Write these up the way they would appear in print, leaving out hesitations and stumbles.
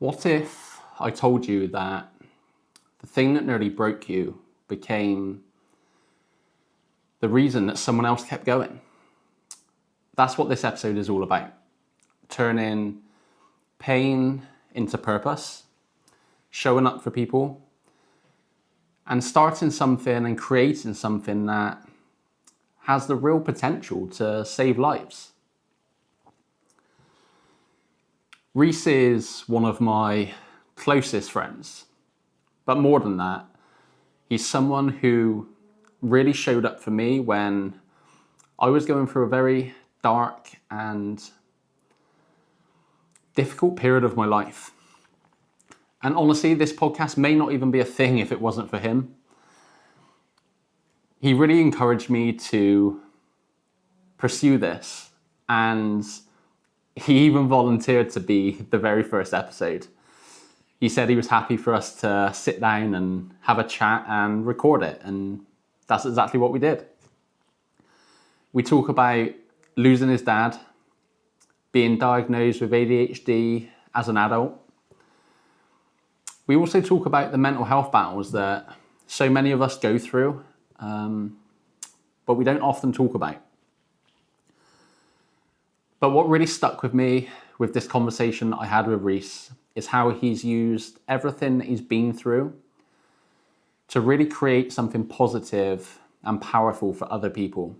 What if I told you that the thing that nearly broke you became the reason that someone else kept going? That's what this episode is all about. Turning pain into purpose, showing up for people, and starting something and creating something that has the real potential to save lives. Rhys is one of my closest friends, but more than that, he's someone who really showed up for me when I was going through a very dark and difficult period of my life. And honestly, this podcast may not even be a thing if it wasn't for him. He really encouraged me to pursue this, and he even volunteered to be the very first episode. He said he was happy for us to sit down and have a chat and record it, and that's exactly what we did. We talk about losing his dad, being diagnosed with ADHD as an adult. We also talk about the mental health battles that so many of us go through, but we don't often talk about. But what really stuck with me with this conversation I had with Rhys is how he's used everything that he's been through to really create something positive and powerful for other people.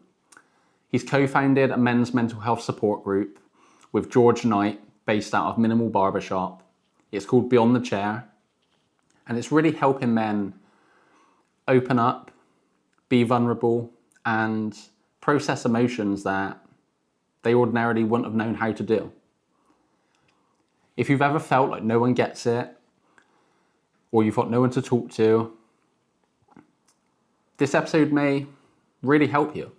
He's co-founded a men's mental health support group with George Knight, based out of Minimal Barbershop. It's called Beyond the Chair, and it's really helping men open up, be vulnerable, and process emotions that they ordinarily wouldn't have known how to do. If you've ever felt like no one gets it, or you've got no one to talk to, this episode may really help you.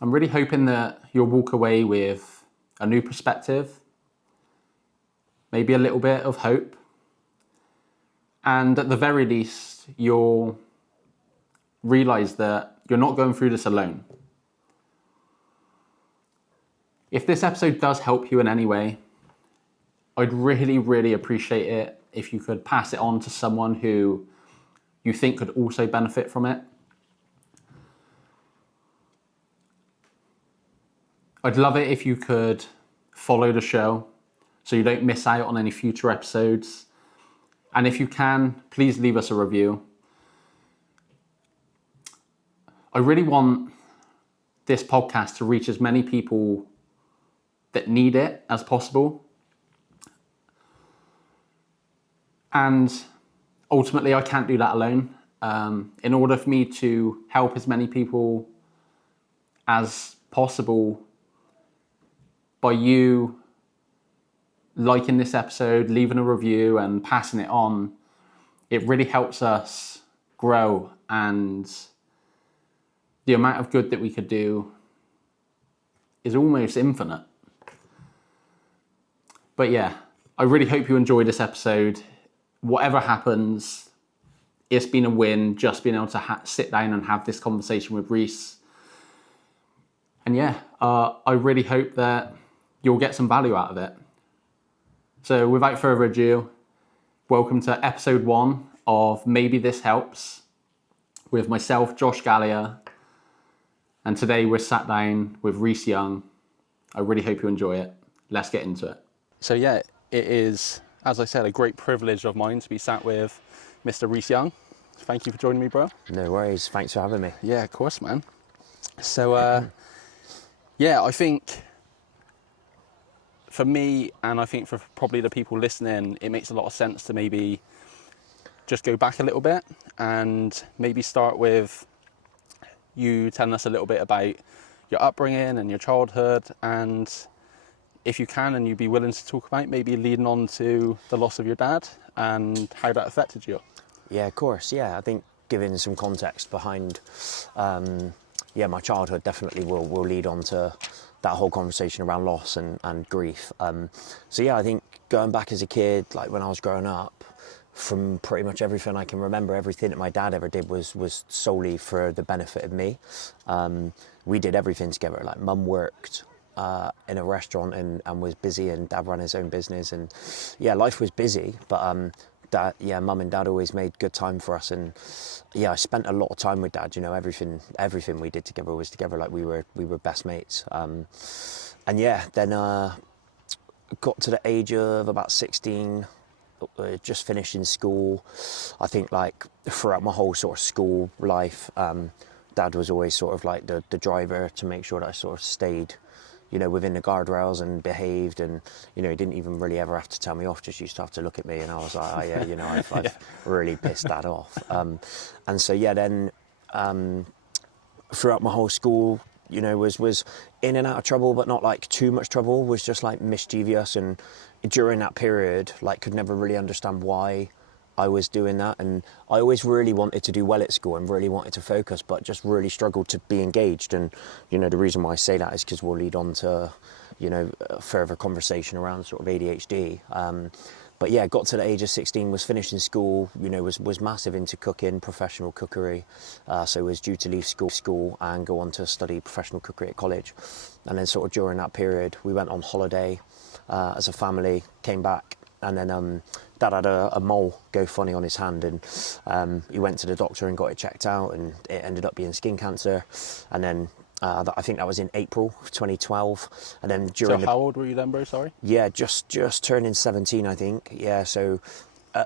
I'm really hoping that you'll walk away with a new perspective, maybe a little bit of hope, and at the very least, you'll realize that you're not going through this alone. If this episode does help you in any way, I'd really, really appreciate it if you could pass it on to someone who you think could also benefit from it. I'd love it if you could follow the show so you don't miss out on any future episodes. And if you can, please leave us a review. I really want this podcast to reach as many people that need it as possible. And ultimately, I can't do that alone. In order for me to help as many people as possible, by you liking this episode, leaving a review and passing it on, it really helps us grow, and the amount of good that we could do is almost infinite. But yeah, I really hope you enjoyed this episode. Whatever happens, it's been a win just being able to sit down and have this conversation with Rhys. And yeah, I really hope that you'll get some value out of it. So without further ado, welcome to episode 1 of Maybe This Helps with myself, Josh Galea. And today we're sat down with Rhys Young. I really hope you enjoy it. Let's get into it. So yeah, it is, as I said, a great privilege of mine to be sat with Mr. Rhys Young. Thank you for joining me, bro. No worries. Thanks for having me. Yeah, of course, man. So, yeah, I think for me, and I think for probably the people listening, it makes a lot of sense to maybe just go back a little bit and maybe start with you telling us a little bit about your upbringing and your childhood, and if you can and you'd be willing to talk about maybe leading on to the loss of your dad and how that affected you. Yeah, of course. Yeah, I think giving some context behind, my childhood definitely will lead on to that whole conversation around loss and grief. So yeah, I think going back as a kid, like when I was growing up, from pretty much everything I can remember, everything that my dad ever did was solely for the benefit of me. We did everything together. Like mum worked in a restaurant and was busy, and Dad ran his own business, and yeah, life was busy, but Mum and Dad always made good time for us, and yeah, I spent a lot of time with Dad. You know, everything we did together was together, like we were best mates. And yeah, then got to the age of about 16, just finishing school. I think like throughout my whole sort of school life, Dad was always sort of like the driver to make sure that I sort of stayed, you know, within the guardrails and behaved, and you know, he didn't even really ever have to tell me off, just used to have to look at me, and I was like, oh yeah, you know, I've really pissed Dad off. And so yeah, then throughout my whole school, you know, was in and out of trouble, but not like too much trouble, was just like mischievous, and during that period, like could never really understand why I was doing that, and I always really wanted to do well at school and really wanted to focus, but just really struggled to be engaged. And you know, the reason why I say that is because we'll lead on to, you know, a further conversation around sort of ADHD. But yeah, got to the age of 16, was finishing school, you know, was massive into cooking, professional cookery. So was due to leave school and go on to study professional cookery at college. And then sort of during that period, we went on holiday as a family, came back, and then Dad had a mole go funny on his hand, and he went to the doctor and got it checked out, and it ended up being skin cancer. And then I think that was in April of 2012. And then during how old were you then, bro? Sorry. Yeah, just turning 17, I think. Yeah, so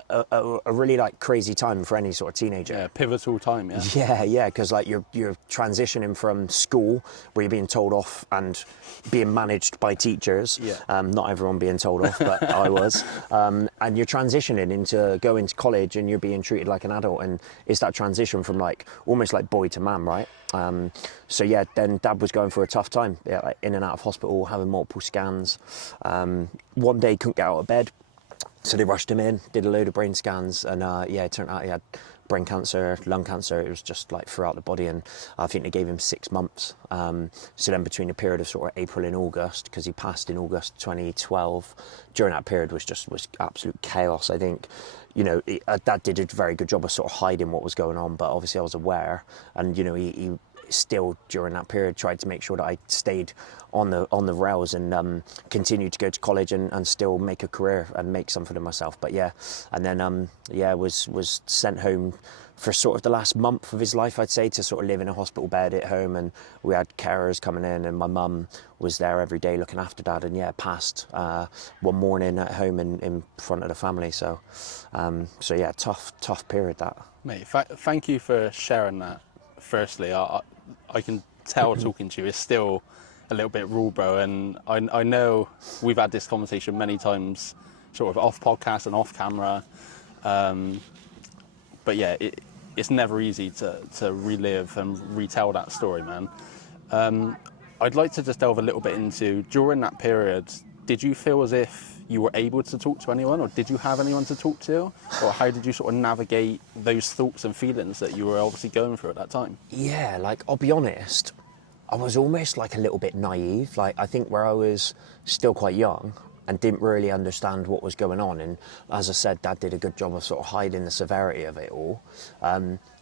a really like crazy time for any sort of teenager. Yeah, pivotal time. Yeah. Yeah, because like you're transitioning from school where you're being told off and being managed by teachers. Yeah. Not everyone being told off, but I was. And you're transitioning into going to college, and you're being treated like an adult, and it's that transition from like almost like boy to man, right? So yeah, then Dad was going through a tough time, yeah, like in and out of hospital, having multiple scans. One day couldn't get out of bed, so they rushed him in, did a load of brain scans, and yeah, it turned out he had brain cancer, lung cancer. It was just like throughout the body, and I think they gave him 6 months. So then between the period of sort of April and August, because he passed in August 2012, during that period was absolute chaos. I think, you know, Dad did a very good job of sort of hiding what was going on, but obviously I was aware, and you know, he still during that period tried to make sure that I stayed on the rails and continued to go to college and still make a career and make something of myself. But yeah, and then was sent home for sort of the last month of his life, I'd say, to sort of live in a hospital bed at home, and we had carers coming in, and my mum was there every day looking after Dad, and yeah, passed one morning at home in front of the family. So yeah, tough period that. Mate, thank you for sharing that. Firstly, I can tell talking to you is still a little bit raw, bro, and I know we've had this conversation many times, sort of off podcast and off camera, but yeah, it's never easy to relive and retell that story, man. I'd like to just delve a little bit into, during that period, did you feel as if you were able to talk to anyone, or did you have anyone to talk to, or how did you sort of navigate those thoughts and feelings that you were obviously going through at that time? Yeah, like I'll be honest, I was almost like a little bit naive. Like I think where I was still quite young and didn't really understand what was going on, and as I said, Dad did a good job of sort of hiding the severity of it all.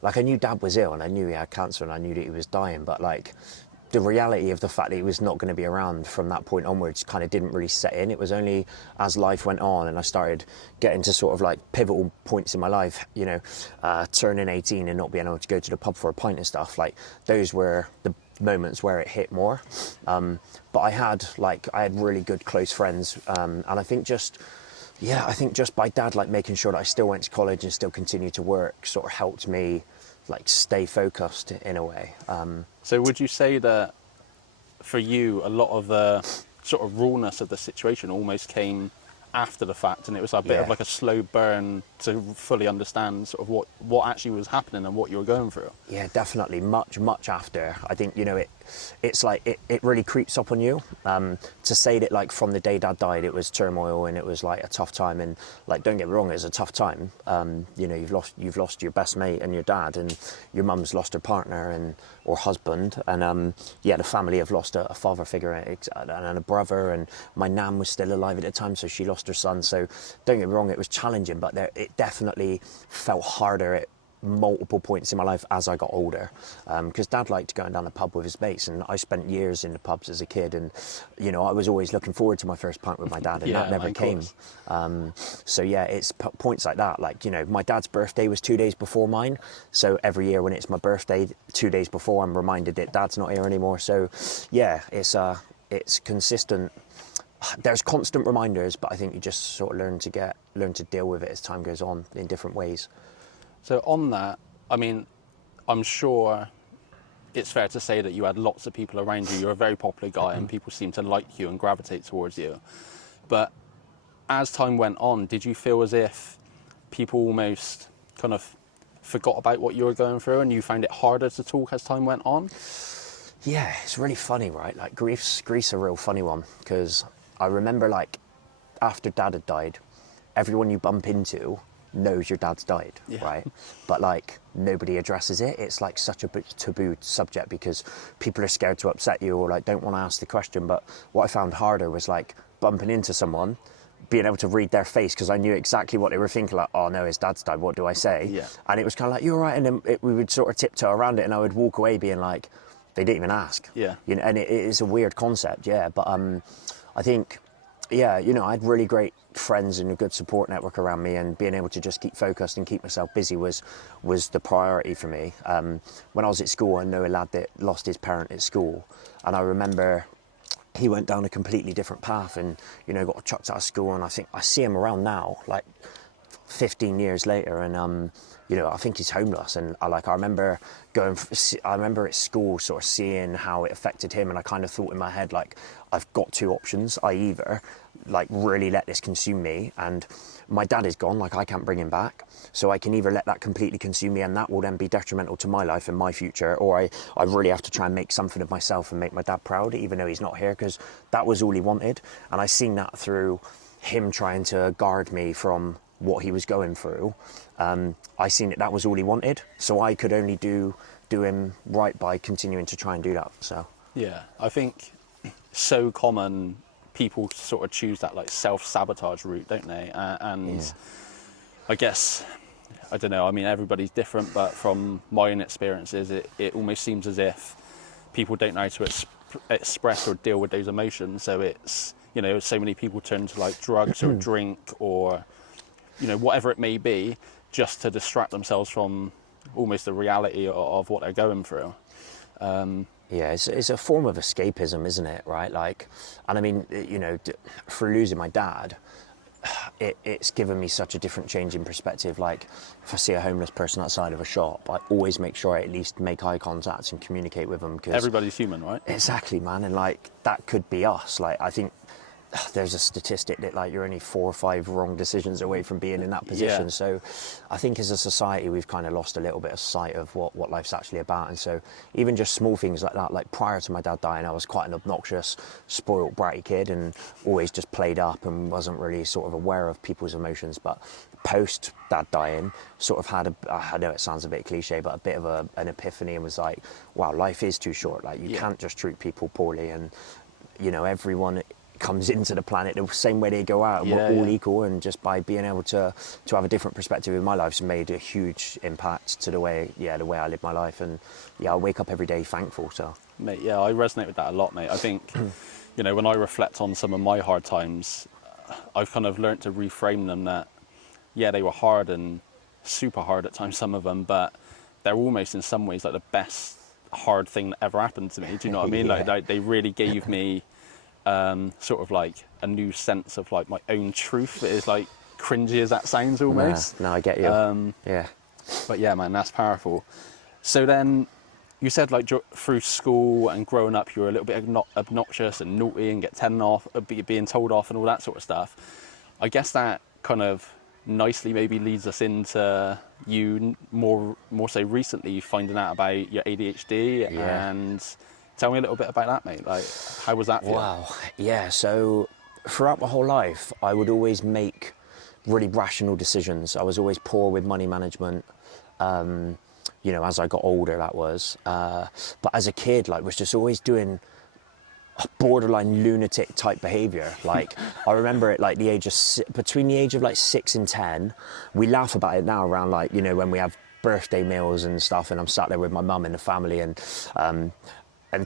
Like I knew Dad was ill, and I knew he had cancer, and I knew that he was dying, but like the reality of the fact that he was not going to be around from that point onwards kind of didn't really set in. It was only as life went on and I started getting to sort of like pivotal points in my life, you know, turning 18 and not being able to go to the pub for a pint and stuff, like those were the moments where it hit more. But I had really good close friends, and I think just by Dad like making sure that I still went to college and still continued to work sort of helped me like stay focused in a way. So would you say that for you, a lot of the sort of rawness of the situation almost came after the fact, and it was a bit of like a slow burn to fully understand sort of what actually was happening and what you were going through? Yeah, definitely. Much after. I think, you know, it's like it really creeps up on you. To say that like from the day Dad died it was turmoil and it was like a tough time, and like don't get me wrong, it's a tough time. You know, you've lost your best mate and your dad, and your mum's lost her partner or husband, and yeah, the family have lost a father figure and a brother, and my nan was still alive at the time, so she lost her son. So don't get me wrong, it was challenging, but it definitely felt harder multiple points in my life as I got older, because Dad liked going down the pub with his mates, and I spent years in the pubs as a kid, and you know, I was always looking forward to my first pint with my dad, and that never came. So yeah, it's points like that, like, you know, my dad's birthday was 2 days before mine, so every year when it's my birthday 2 days before, I'm reminded that Dad's not here anymore. So yeah, it's consistent. There's constant reminders, but I think you just sort of learn to deal with it as time goes on in different ways. So on that, I mean, I'm sure it's fair to say that you had lots of people around you. You're a very popular guy and people seem to like you and gravitate towards you. But as time went on, did you feel as if people almost kind of forgot about what you were going through and you found it harder to talk as time went on? Yeah, it's really funny, right? Like grief's a real funny one, because I remember, like, after Dad had died, everyone you bump into knows your dad's died, right? But like, nobody addresses it. It's like such a taboo subject because people are scared to upset you or like don't want to ask the question. But what I found harder was like bumping into someone, being able to read their face, because I knew exactly what they were thinking, like, oh no, his dad's died, what do I say? Yeah. And it was kind of like, you're right. And then we would sort of tiptoe around it, and I would walk away being like, they didn't even ask. Yeah. You know, and it is a weird concept, yeah. But I think, yeah, you know, I had really great friends and a good support network around me, and being able to just keep focused and keep myself busy was the priority for me. When I was at school, I know a lad that lost his parent at school, and I remember he went down a completely different path and, you know, got chucked out of school, and I think I see him around now, like 15 years later, and you know, I think he's homeless. And I remember at school sort of seeing how it affected him, and I kind of thought in my head, like, I've got two options. I either like really let this consume me, and my dad is gone, like I can't bring him back, so I can either let that completely consume me, and that will then be detrimental to my life and my future, or I really have to try and make something of myself and make my dad proud, even though he's not here, because that was all he wanted. And I seen that through him trying to guard me from what he was going through. I seen that was all he wanted, so I could only do him right by continuing to try and do that. So yeah, I think so common people sort of choose that like self-sabotage route, don't they? And I guess, I don't know, I mean, everybody's different, but from my own experiences, it almost seems as if people don't know how to express or deal with those emotions. So it's, you know, so many people turn to like drugs or drink or, you know, whatever it may be, just to distract themselves from almost the reality of what they're going through. Yeah, it's a form of escapism, isn't it? Right? Like, and I mean, you know, for losing my dad, it's given me such a different change in perspective. Like, if I see a homeless person outside of a shop, I always make sure I at least make eye contact and communicate with them. Cause everybody's human, right? Exactly, man. And like, that could be us. Like, I think there's a statistic that like you're only 4 or 5 wrong decisions away from being in that position. So I think as a society we've kind of lost a little bit of sight of what life's actually about. And so even just small things like that, like prior to my dad dying, I was quite an obnoxious, spoiled, bratty kid and always just played up and wasn't really sort of aware of people's emotions. But post dad dying, sort of had I know it sounds a bit cliche, but a bit of an epiphany, and was like, wow, life is too short. Like, you can't just treat people poorly, and you know, everyone comes into the planet the same way they go out, and we're all equal. And just by being able to have a different perspective in my life's made a huge impact to the way I live my life. And I wake up every day thankful. So mate, I resonate with that a lot, mate. I think you know, when I reflect on some of my hard times, I've kind of learnt to reframe them that they were hard and super hard at times, some of them, but they're almost in some ways like the best hard thing that ever happened to me. Do you know what I mean? Like they really gave me sort of like a new sense of like my own truth. It is like cringy as that sounds almost. No, I get you. But yeah, man, that's powerful. So then you said like through school and growing up, you were a little bit obnoxious and naughty and get being told off and all that sort of stuff. I guess that kind of nicely maybe leads us into you more so recently finding out about your ADHD. And tell me a little bit about that, mate. Like, how was that for you? Wow. Yeah, so throughout my whole life, I would always make really rational decisions. I was always poor with money management. You know, as I got older, that was. But as a kid, like, was just always doing borderline lunatic type behavior. Like, I remember it like between the age of like 6 and 10, we laugh about it now around like, you know, when we have birthday meals and stuff, and I'm sat there with my mum and the family, and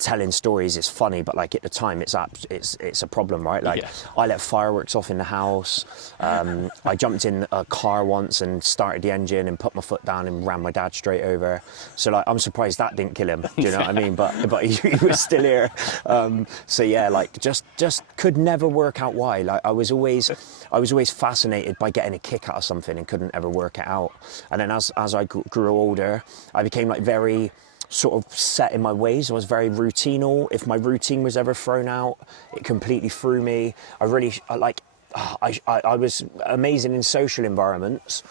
telling stories is funny, but like at the time it's a problem, right? Like I let fireworks off in the house. I jumped in a car once and started the engine and put my foot down and ran my dad straight over. So like I'm surprised that didn't kill him. Do you know what I mean? But he was still here. So yeah, like just could never work out why. Like I was always fascinated by getting a kick out of something and couldn't ever work it out. And then as I grew older, I became like very sort of set in my ways. I was very routinal. If my routine was ever thrown out, it completely threw me. I was amazing in social environments,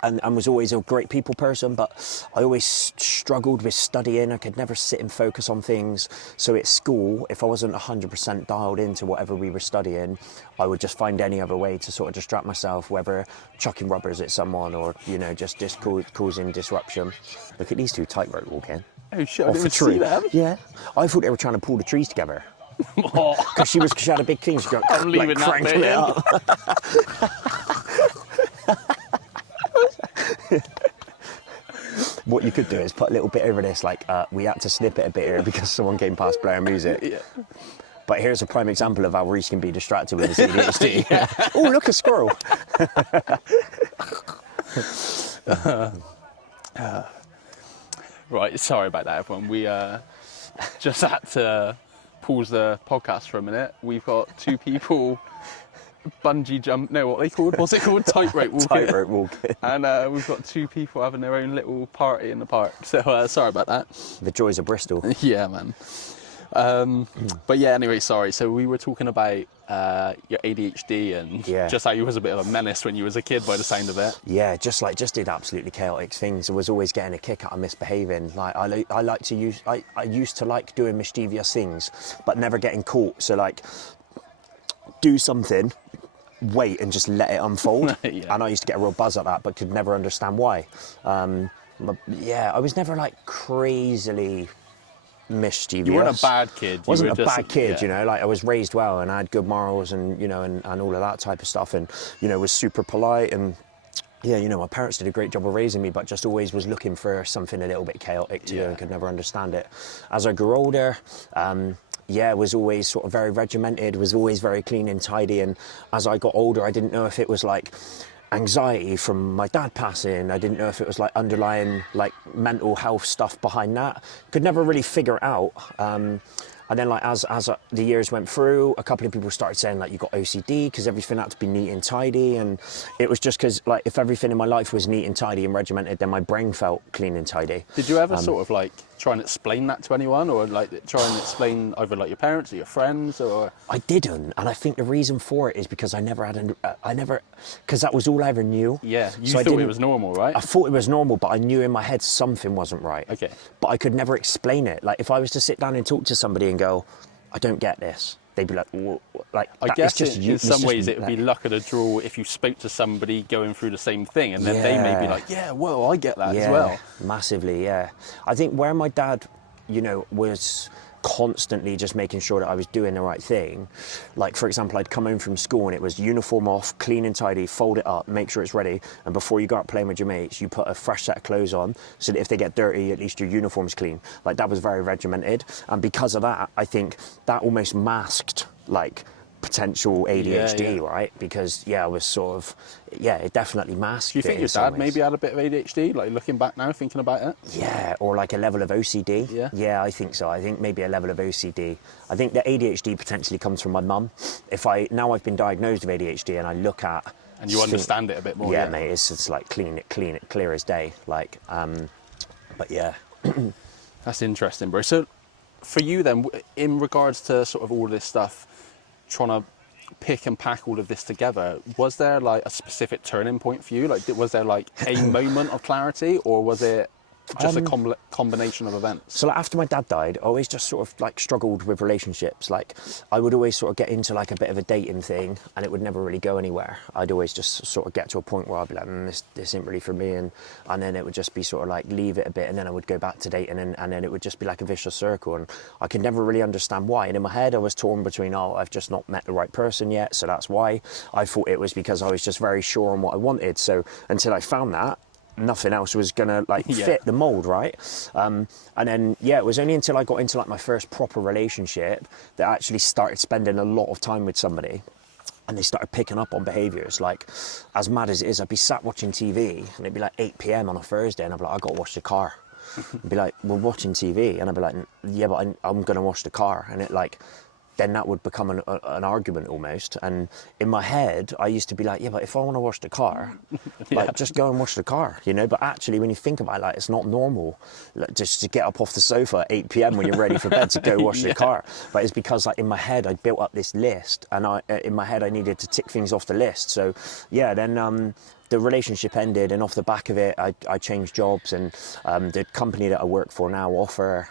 and was always a great people person, but I always struggled with studying. I could never sit and focus on things. So at school, if I wasn't 100% dialed into whatever we were studying, I would just find any other way to sort of distract myself, whether chucking rubbers at someone or, you know, just causing disruption. Look at these two tightrope walking. Oh shit, I didn't see them. Yeah, I thought they were trying to pull the trees together. Because she had a big thing, she got I'm leaving that cranking it up. What you could do is put a little bit over this, like we had to snip it a bit here because someone came past playing music. Yeah. But here's a prime example of how Rhys can be distracted with his ADHD. Oh, look, a squirrel. Right, sorry about that, everyone. We just had to pause the podcast for a minute. We've got two people bungee jump, no, what they called? What's it called? Tightrope walking. Tightrope walking. And we've got two people having their own little party in the park. So sorry about that. The joys of Bristol. Yeah, man. But yeah, anyway, sorry. So we were talking about your ADHD and just how you was a bit of a menace when you was a kid by the sound of it. Yeah, just did absolutely chaotic things. I was always getting a kick out of misbehaving. Like I used to like doing mischievous things, but never getting caught. So like do something, wait and just let it unfold. And I used to get a real buzz at that, but could never understand why. I was never like crazily mischievous. You weren't a bad kid. Wasn't a bad kid, you know, like I was raised well and I had good morals and, you know, and all of that type of stuff, and, you know, was super polite, and yeah, you know, my parents did a great job of raising me, but just always was looking for something a little bit chaotic to do and could never understand it. As I grew older, was always sort of very regimented, was always very clean and tidy, and as I got older, I didn't know if it was like anxiety from my dad passing. I didn't know if it was like underlying like mental health stuff behind that. Could never really figure it out. And then like as the years went through, a couple of people started saying like you got OCD because everything had to be neat and tidy, and it was just because like if everything in my life was neat and tidy and regimented, then my brain felt clean and tidy. Did you ever sort of like try and explain that to anyone, or like try and explain either like your parents or your friends? Or I didn't, and I think the reason for it is because I never had because that was all I ever knew. Yeah, you thought it was normal, right? I thought it was normal, but I knew in my head something wasn't right. Okay. But I could never explain it. Like if I was to sit down and talk to somebody and go, I don't get this, they'd be like, well, like I guess in some ways it would be luck of the draw if you spoke to somebody going through the same thing, and then they may be like, yeah, well, I get that as well. Massively, yeah. I think where my dad, you know, was constantly just making sure that I was doing the right thing. Like, for example, I'd come home from school and it was uniform off, clean and tidy, fold it up, make sure it's ready, and before you go out playing with your mates, you put a fresh set of clothes on so that if they get dirty, at least your uniform's clean. Like, that was very regimented, and because of that, I think that almost masked, like, potential ADHD, right? Because, I was sort of, it definitely masked. Do you think your dad maybe had a bit of ADHD, like looking back now, thinking about it? Yeah, or like a level of OCD. Yeah, I think so. I think maybe a level of OCD. I think the ADHD potentially comes from my mum. Now I've been diagnosed with ADHD and I look at... And you understand it a bit more. Yeah, mate, it's like clear as day. Like, but yeah. That's interesting, bro. So for you then, in regards to sort of all this stuff, trying to pick and pack all of this together, was there like a specific turning point for you? Like, was there like a moment of clarity, or was it just a combination of events? So like, after my dad died, I always just sort of like struggled with relationships. Like I would always sort of get into like a bit of a dating thing and it would never really go anywhere. I'd always just sort of get to a point where I'd be like, this isn't really for me, and then it would just be sort of like leave it a bit, and then I would go back to dating, and then it would just be like a vicious circle, and I could never really understand why. And in my head I was torn between, I've just not met the right person yet, so that's why. I thought it was because I was just very sure on what I wanted. So until I found that, nothing else was gonna like fit the mold, right? And then it was only until I got into like my first proper relationship that I actually started spending a lot of time with somebody, and they started picking up on behaviours. Like, as mad as it is, I'd be sat watching TV and it'd be like 8 p.m. on a Thursday, and I'd be like, I got to wash the car. I'd be like, we're watching TV, and I'd be like, yeah, but I'm gonna wash the car, and it like. Then that would become an argument almost. And in my head, I used to be like, yeah, but if I want to wash the car, like just go and wash the car, you know? But actually, when you think about it, like, it's not normal like, just to get up off the sofa at 8 p.m. when you're ready for bed to go wash the car. But it's because like in my head, I built up this list, and in my head, I needed to tick things off the list. So yeah, then the relationship ended, and off the back of it, I changed jobs, and the company that I work for now offer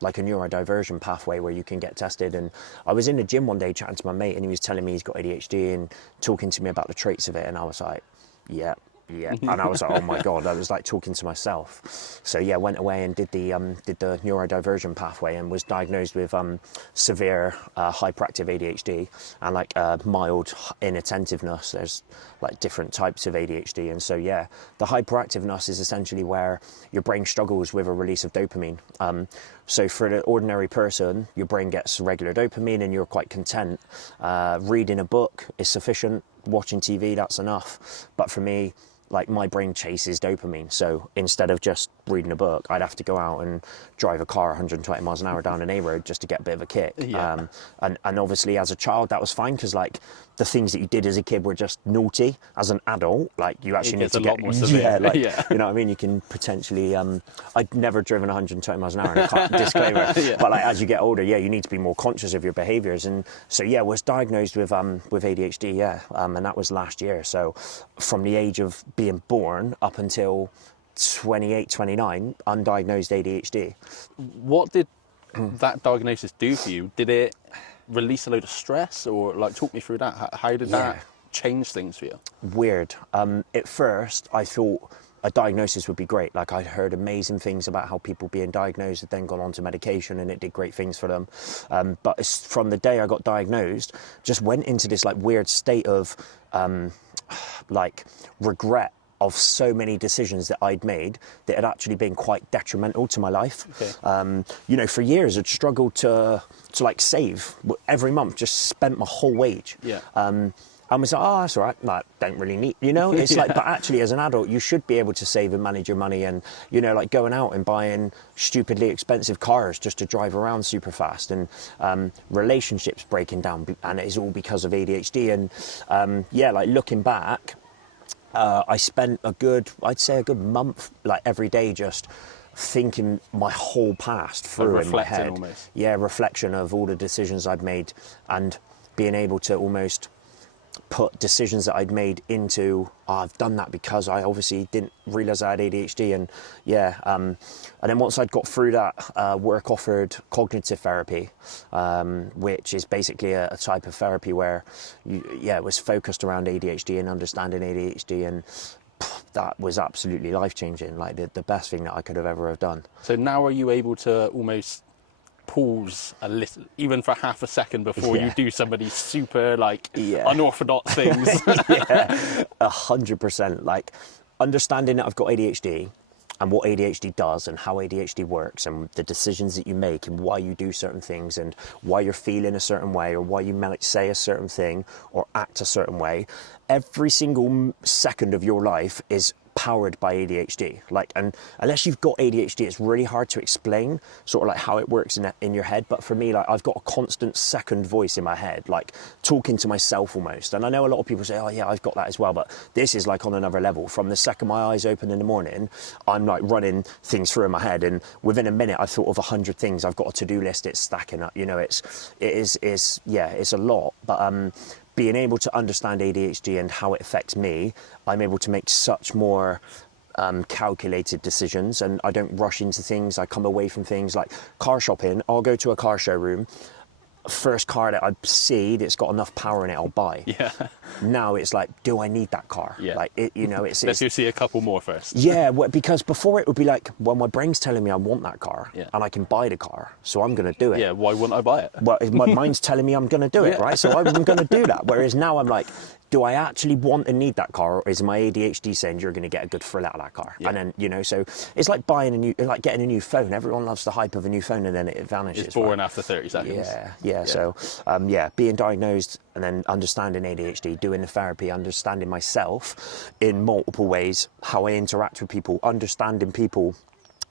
like a neurodiversion pathway where you can get tested. And I was in the gym one day chatting to my mate, and he was telling me he's got ADHD and talking to me about the traits of it, and I was like, yeah. And I was like, oh my God, I was like talking to myself. So yeah, went away and did the neurodiversion pathway, and was diagnosed with severe hyperactive ADHD and like mild inattentiveness. There's like different types of ADHD. And so yeah, the hyperactiveness is essentially where your brain struggles with a release of dopamine. So for the ordinary person, your brain gets regular dopamine and you're quite content. Reading a book is sufficient. Watching TV, that's enough. But for me, like my brain chases dopamine. So instead of just reading a book, I'd have to go out and drive a car 120 miles an hour down an A road just to get a bit of a kick. And obviously as a child, that was fine, because like the things that you did as a kid were just naughty. As an adult, like you actually need to get more severe. You know what I mean? You can potentially, I'd never driven 120 miles an hour in a car, disclaimer. But like as you get older, you need to be more conscious of your behaviours. And so was diagnosed with ADHD, and that was last year. So from the age of being born up until 28, 29, undiagnosed ADHD. What did that diagnosis do for you? Did it release a load of stress, or like talk me through that? How did that change things for you? Weird. At first, I thought a diagnosis would be great. Like I'd heard amazing things about how people being diagnosed had then gone on to medication and it did great things for them. But from the day I got diagnosed, just went into this like weird state of like regret of so many decisions that I'd made that had actually been quite detrimental to my life. You know, for years I'd struggled to like save every month, just spent my whole wage. I was like, oh, that's all right, like, don't really need, you know? It's like, but actually as an adult, you should be able to save and manage your money, and, you know, like going out and buying stupidly expensive cars just to drive around super fast, and relationships breaking down, and it is all because of ADHD. And like looking back, I spent I'd say a good month, like every day, just thinking my whole past through in my head. Almost. Reflection of all the decisions I'd made, and being able to almost put decisions that I'd made into, I've done that because I obviously didn't realise I had ADHD. And and then once I'd got through that, work offered cognitive therapy, which is basically a type of therapy where it was focused around ADHD and understanding ADHD, and that was absolutely life-changing, like the best thing that I could have ever have done. So now are you able to almost pause a little, even for half a second, before you do some of these super unorthodox things? 100%. Like understanding that I've got ADHD and what ADHD does and how ADHD works and the decisions that you make and why you do certain things and why you're feeling a certain way or why you might say a certain thing or act a certain way. Every single second of your life is powered by ADHD. Like, and unless you've got ADHD, it's really hard to explain sort of like how it works in your head. But for me, like, I've got a constant second voice in my head, like talking to myself almost. And I know a lot of people say, oh yeah, I've got that as well, but this is like on another level. From the second my eyes open in the morning, I'm like running things through in my head, and within a minute I've thought of 100 things. I've got a to-do list, it's stacking up, you know. It's a lot. But being able to understand ADHD and how it affects me, I'm able to make such more calculated decisions, and I don't rush into things. I come away from things like car shopping. I'll go to a car showroom. First car that I see that's got enough power in it, I'll buy. Now it's like, do I need that car? Like, it, you know, it's... Let's you see a couple more first. Because before it would be like, well, my brain's telling me I want that car, and I can buy the car, so I'm going to do it. Why wouldn't I buy it? Well, my mind's telling me I'm going to do it, right? So I'm going to do that. Whereas now I'm like, do I actually want and need that car, or is my ADHD saying you're going to get a good thrill out of that car? Yeah. And then, you know, so it's like like getting a new phone. Everyone loves the hype of a new phone, and then it vanishes. It's boring after 30 seconds. Yeah. So, being diagnosed and then understanding ADHD, doing the therapy, understanding myself in multiple ways, how I interact with people, understanding people.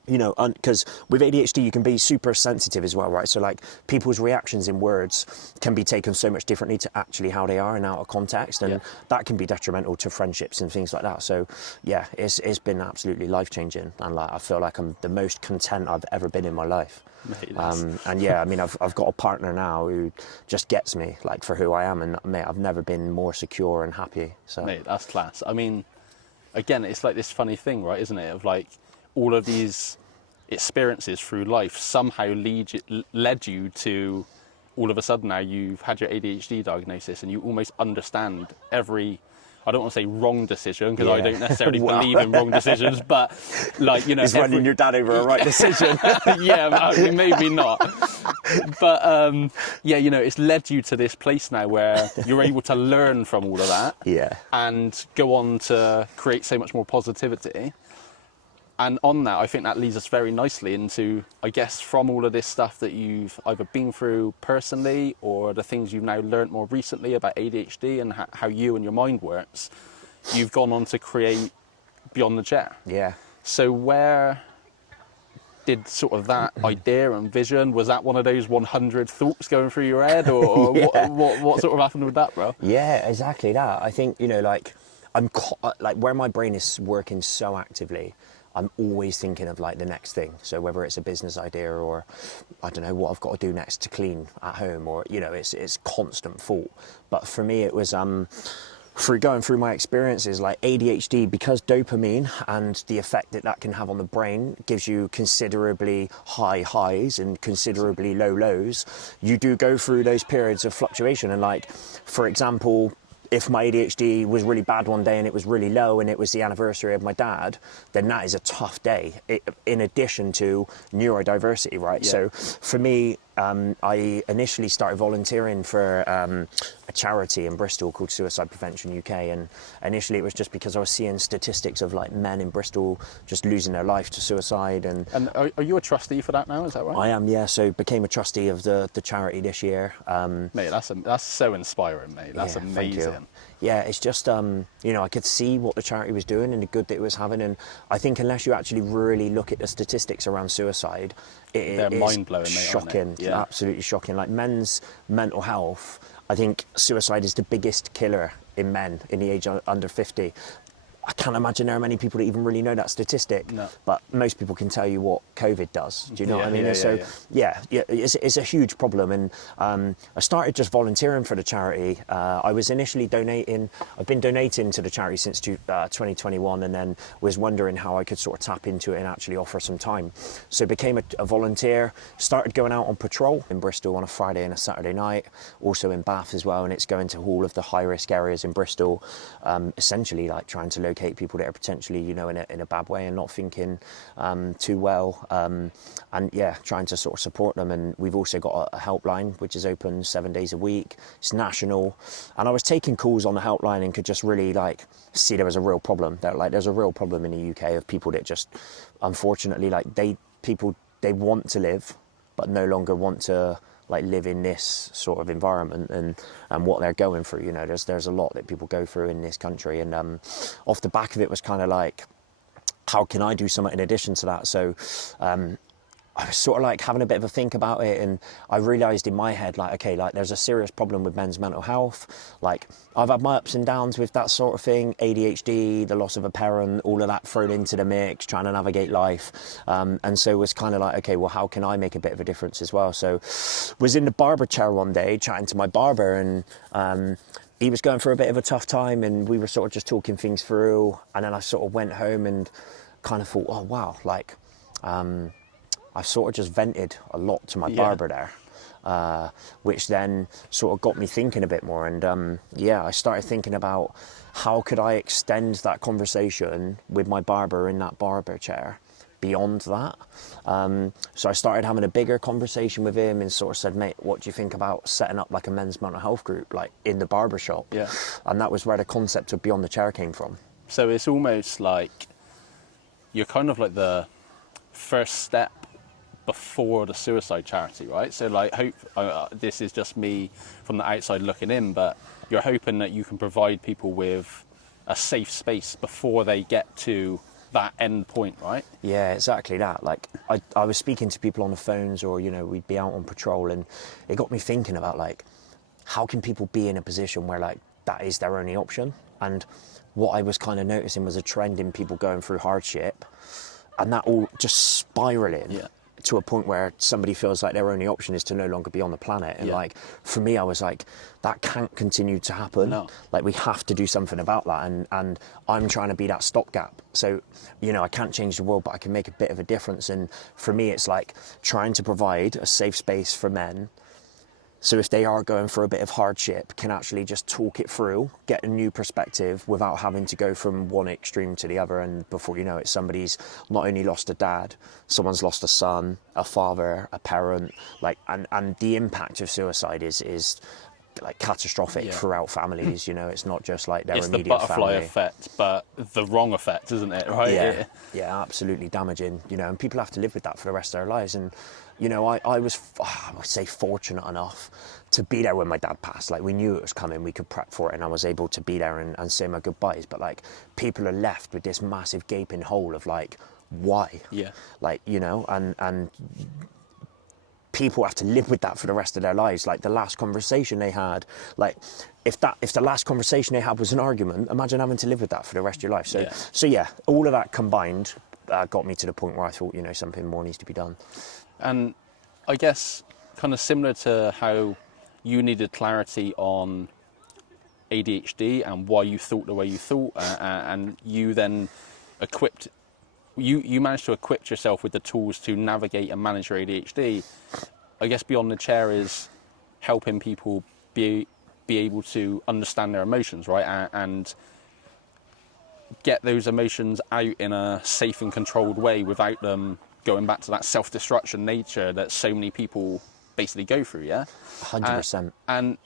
You know, because with ADHD you can be super sensitive as well, right? So like people's reactions in words can be taken so much differently to actually how they are and out of context, and that can be detrimental to friendships and things like that. So yeah, it's been absolutely life-changing, and like I feel like I'm the most content I've ever been in my life. Mate, And yeah, I mean, I've got a partner now who just gets me like for who I am, and mate, I've never been more secure and happy. So mate, that's class. I mean, again, it's like this funny thing, right, isn't it? Of like all of these experiences through life somehow led you to all of a sudden now you've had your ADHD diagnosis and you almost understand every, I don't want to say wrong decision because I don't necessarily believe in wrong decisions, but like, you know, it's running your dad over a right decision. Yeah, maybe not. But yeah, you know, it's led you to this place now where you're able to learn from all of that, and go on to create so much more positivity. And on that, I think that leads us very nicely into, I guess, from all of this stuff that you've either been through personally or the things you've now learnt more recently about ADHD and how you and your mind works, you've gone on to create Beyond the Chair. Yeah. So where did sort of that idea and vision, was that one of those 100 thoughts going through your head, or what sort of happened with that, bro? Yeah, exactly that. I think, you know, like like where my brain is working so actively, I'm always thinking of like the next thing. So whether it's a business idea or I don't know what I've got to do next to clean at home, or you know, it's constant thought. But for me, it was through going through my experiences, like ADHD, because dopamine and the effect that can have on the brain gives you considerably high highs and considerably low lows. You do go through those periods of fluctuation, and like, for example, if my ADHD was really bad one day and it was really low and it was the anniversary of my dad, then that is a tough day, in addition to neurodiversity, right? So for me, I initially started volunteering for a charity in Bristol called Suicide Prevention UK, and initially it was just because I was seeing statistics of like men in Bristol just losing their life to suicide. And are you a trustee for that now, is that right? I am, yeah. So became a trustee of the charity this year. Mate, that's so inspiring, mate. That's amazing. Yeah, it's just, you know, I could see what the charity was doing and the good that it was having. And I think unless you actually really look at the statistics around suicide, they're mind-blowing, mate, shocking, absolutely shocking. Like men's mental health, I think suicide is the biggest killer in men in the age under 50. I can't imagine there are many people that even really know that statistic, but most people can tell you what COVID does. Do you know what I mean? It's a huge problem. And I started just volunteering for the charity. I was initially donating. I've been donating to the charity since 2021, and then was wondering how I could sort of tap into it and actually offer some time. So became a volunteer, started going out on patrol in Bristol on a Friday and a Saturday night, also in Bath as well, and it's going to all of the high-risk areas in Bristol, essentially like trying to locate people that are potentially, you know, in a bad way and not thinking too well, and yeah, trying to sort of support them. And we've also got a helpline which is open 7 days a week. It's national, and I was taking calls on the helpline and could just really like see there was a real problem. There's a real problem in the UK of people that just, unfortunately, like they want to live but no longer want to like live in this sort of environment and what they're going through. You know, there's a lot that people go through in this country, and off the back of it was kind of like, how can I do something in addition to that? So I was sort of like having a bit of a think about it, and I realised in my head, like, okay, like there's a serious problem with men's mental health. Like I've had my ups and downs with that sort of thing, ADHD, the loss of a parent, all of that thrown into the mix, trying to navigate life. And so it was kind of like, okay, well, how can I make a bit of a difference as well? So was in the barber chair one day chatting to my barber, and he was going through a bit of a tough time, and we were sort of just talking things through. And then I sort of went home and kind of thought, oh, wow, like, I've sort of just vented a lot to my barber there, which then sort of got me thinking a bit more. And I started thinking about how could I extend that conversation with my barber in that barber chair beyond that. So I started having a bigger conversation with him and sort of said, mate, what do you think about setting up like a men's mental health group, like in the barbershop? Yeah. And that was where the concept of Beyond the Chair came from. So it's almost like you're kind of like the first step before the suicide charity, right? So like, this is just me from the outside looking in, but you're hoping that you can provide people with a safe space before they get to that end point, right? Yeah, exactly that. Like I was speaking to people on the phones, or, you know, we'd be out on patrol, and it got me thinking about like, how can people be in a position where like that is their only option? And what I was kind of noticing was a trend in people going through hardship, and that all just spiraling to a point where somebody feels like their only option is to no longer be on the planet. And like, for me, I was like, that can't continue to happen. No. Like, we have to do something about that. And I'm trying to be that stopgap. So, you know, I can't change the world, but I can make a bit of a difference. And for me, it's like trying to provide a safe space for men, so if they are going for a bit of hardship, can actually just talk it through, get a new perspective without having to go from one extreme to the other. And before you know it, somebody's not only lost a dad, someone's lost a son, a father, a parent, like, and the impact of suicide is like catastrophic throughout families. You know, it's not just like their immediate family. It's the butterfly effect, but the wrong effect, isn't it? Right? Yeah, absolutely damaging. You know, and people have to live with that for the rest of their lives. And you know, I would say fortunate enough to be there when my dad passed. Like, we knew it was coming, we could prep for it, and I was able to be there and say my goodbyes. But like, people are left with this massive gaping hole of like, why? Yeah. Like, you know, and people have to live with that for the rest of their lives. Like, the last conversation they had, like, if the last conversation they had was an argument, imagine having to live with that for the rest of your life. So yeah, all of that combined got me to the point where I thought, you know, something more needs to be done. And I guess kind of similar to how you needed clarity on ADHD and why you thought the way you thought, and you then you managed to equip yourself with the tools to navigate and manage your ADHD. I guess Beyond the Chair is helping people be able to understand their emotions, right? And get those emotions out in a safe and controlled way without them going back to that self-destruction nature that so many people basically go through, yeah? 100%. And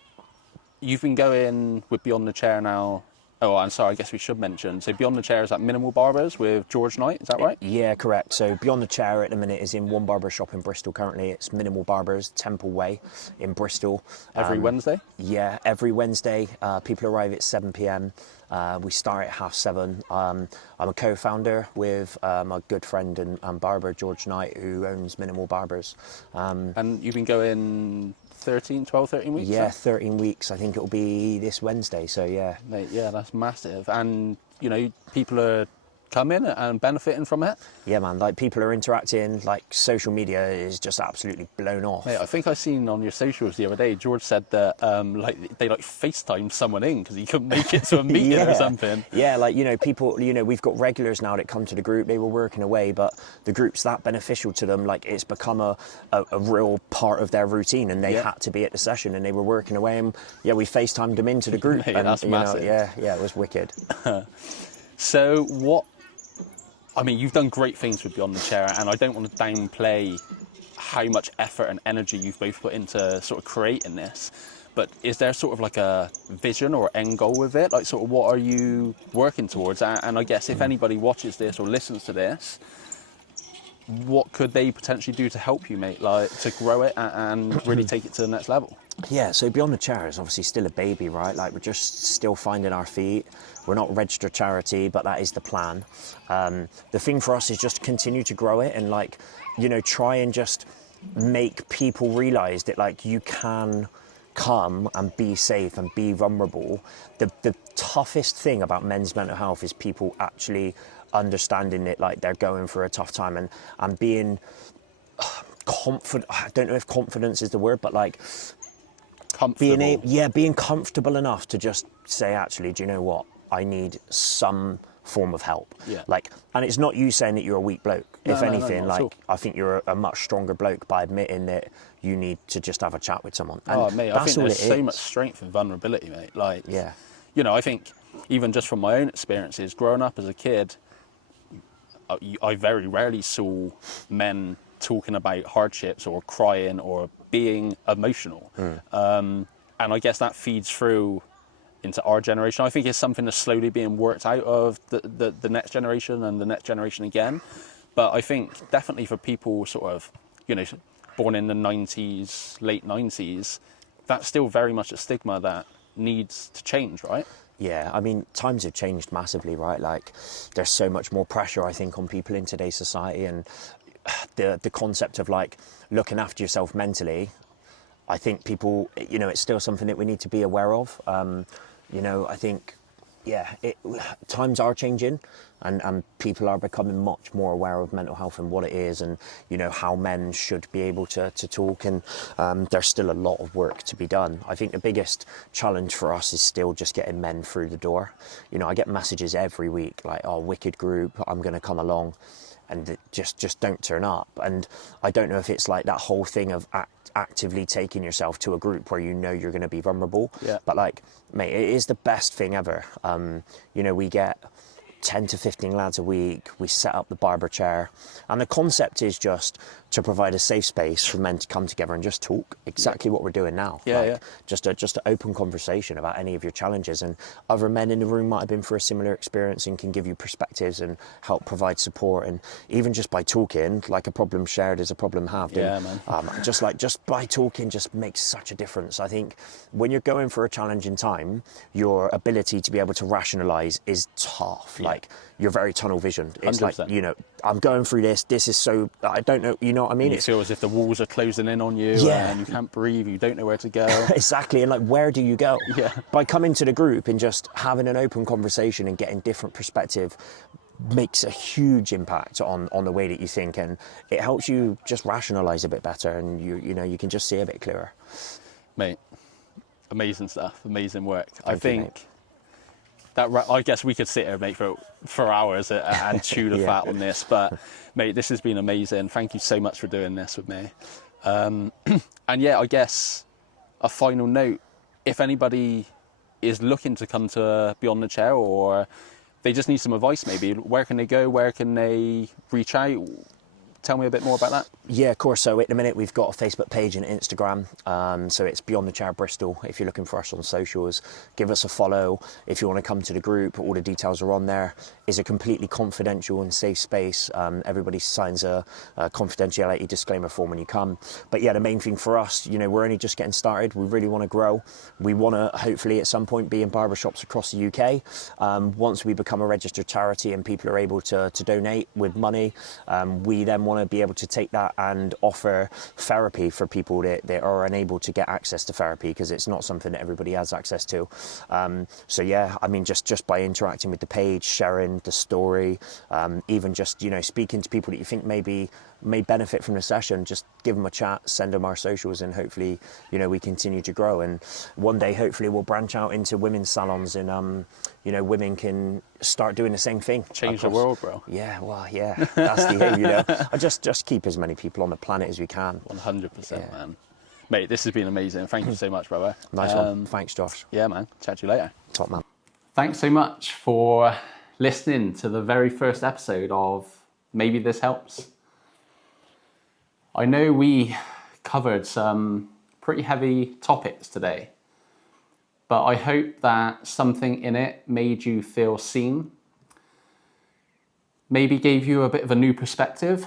you've been going with Beyond the Chair now. Oh, I'm sorry, I guess we should mention. So Beyond the Chair is at Minimal Barbers with George Knight, is that right? Yeah, correct. So Beyond the Chair at the minute is in one barber shop in Bristol currently. It's Minimal Barbers, Temple Way in Bristol. Every Wednesday? Yeah, every Wednesday. People arrive at 7 p.m. We start at 7:30. I'm a co-founder with my good friend and barber, George Knight, who owns Minimal Barbers. And you've been going 12, 13 weeks? Yeah, 13 weeks. I think it'll be this Wednesday, so yeah. Mate, yeah, that's massive. And, you know, people are coming and benefiting from it? Yeah, man, like, people are interacting. Like, social media is just absolutely blown off. Mate, I think I seen on your socials the other day, George said that like they like FaceTimed someone in because he couldn't make it to a meeting or something. Yeah, like, you know, people, you know, we've got regulars now that come to the group. They were working away, but the group's that beneficial to them. Like, it's become a real part of their routine, and they had to be at the session, and they were working away, and yeah, we FaceTimed them into the group. Mate, and that's massive. Know, yeah, it was wicked. So what? I mean, you've done great things with Beyond the Chair, and I don't want to downplay how much effort and energy you've both put into sort of creating this. But is there sort of like a vision or end goal with it? Like, sort of, what are you working towards? And I guess if anybody watches this or listens to this, what could they potentially do to help you, mate? Like, to grow it and really take it to the next level? Yeah, so Beyond the Chair is obviously still a baby, right? Like, we're just still finding our feet. We're not a registered charity, but that is the plan. The thing for us is just to continue to grow it and, like, you know, try and just make people realise that, like, you can come and be safe and be vulnerable. The toughest thing about men's mental health is people actually understanding that, like, they're going through a tough time and being confident. I don't know if confidence is the word, but like, being comfortable enough to just say, actually, do you know what? I need some form of help. Yeah. Like, and it's not you saying that you're a weak bloke. If anything, like, I think you're a much stronger bloke by admitting that you need to just have a chat with someone. And oh, mate, I think there's so much strength in vulnerability, mate. Like, yeah. You know, I think even just from my own experiences, growing up as a kid, I very rarely saw men talking about hardships or crying or being emotional. And I guess that feeds through into our generation. I think it's something that's slowly being worked out of the next generation and the next generation again. But I think definitely for people sort of, born in the 90s, late 90s, that's still very much a stigma that needs to change, right? Yeah, I mean, times have changed massively, right? Like, there's so much more pressure, I think, on people in today's society, and the concept of like looking after yourself mentally, I think people, it's still something that we need to be aware of. I think, times are changing, and people are becoming much more aware of mental health and what it is, and how men should be able to talk, and there's still a lot of work to be done. I think the biggest challenge for us is still just getting men through the door. I get messages every week like, "Oh, wicked group, I'm going to come along," and just don't turn up. And I don't know if it's like that whole thing of actively taking yourself to a group where you're going to be vulnerable. Yeah. But like, mate, it is the best thing ever. We get 10 to 15 lads a week. We set up the barber chair, and the concept is just to provide a safe space for men to come together and just talk exactly what we're doing now. Just an open conversation about any of your challenges, and other men in the room might have been through a similar experience and can give you perspectives and help provide support. And even just by talking, like, a problem shared is a problem halved. Yeah, man. Just by talking just makes such a difference. I think when you're going for a challenging time, your ability to be able to rationalize is tough. Like, you're very tunnel visioned. It's 100%. like, I'm going through this is so, I don't know, you know what I mean? You feel as if the walls are closing in on you, and you can't breathe, you don't know where to go. Exactly, and like, where do you go? Yeah. By coming to the group and just having an open conversation and getting different perspective makes a huge impact on the way that you think, and it helps you just rationalize a bit better, and you can just see a bit clearer. Mate, amazing stuff, amazing work. Thank you, mate. I guess we could sit here, mate, for hours and chew the fat on this. But, mate, this has been amazing. Thank you so much for doing this with me. And I guess a final note: if anybody is looking to come to Beyond the Chair, or they just need some advice, maybe, where can they go? Where can they reach out? Tell me a bit more about that. Yeah, of course. So at the minute we've got a Facebook page and Instagram. So it's Beyond the Chair Bristol. If you're looking for us on socials, give us a follow. If you want to come to the group, all the details are on there. It's a completely confidential and safe space. Everybody signs a confidentiality disclaimer form when you come. But yeah, the main thing for us, we're only just getting started. We really want to grow. We want to hopefully at some point be in barbershops across the UK. Once we become a registered charity and people are able to donate with money, we then want to be able to take that and offer therapy for people that are unable to get access to therapy, because it's not something that everybody has access to. So yeah, I mean, just by interacting with the page, sharing the story, even just speaking to people that you think may benefit from the session, just give them a chat, send them our socials, and hopefully we continue to grow. And one day hopefully we'll branch out into women's salons, and women can start doing the same thing. Change the world, bro. Yeah, well, yeah, that's the aim. I just keep as many people on the planet as we can. 100%, man. Mate, this has been amazing. Thank you so much, brother. Nice one. Thanks, Josh. Yeah, man. Chat to you later. Top man. Thanks so much for listening to the very first episode of Maybe This Helps. I know we covered some pretty heavy topics today, but I hope that something in it made you feel seen, maybe gave you a bit of a new perspective,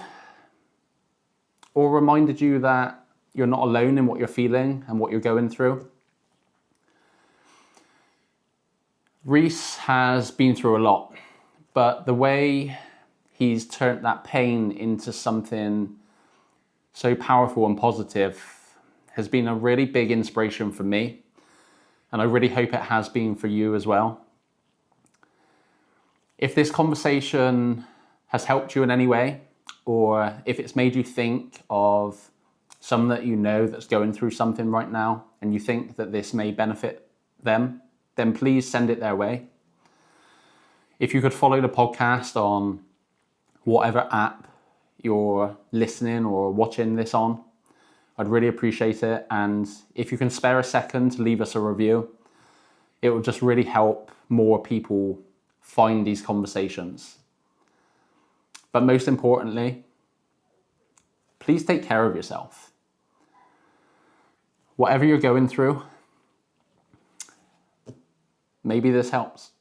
or reminded you that you're not alone in what you're feeling and what you're going through. Rhys has been through a lot, but the way he's turned that pain into something so powerful and positive has been a really big inspiration for me, and I really hope it has been for you as well. If this conversation has helped you in any way, or if it's made you think of someone that you know that's going through something right now and you think that this may benefit them, then please send it their way. If you could follow the podcast on whatever app you're listening or watching this on, I'd really appreciate it. And if you can spare a second to leave us a review, it will just really help more people find these conversations. But most importantly, please take care of yourself. Whatever you're going through, maybe this helps.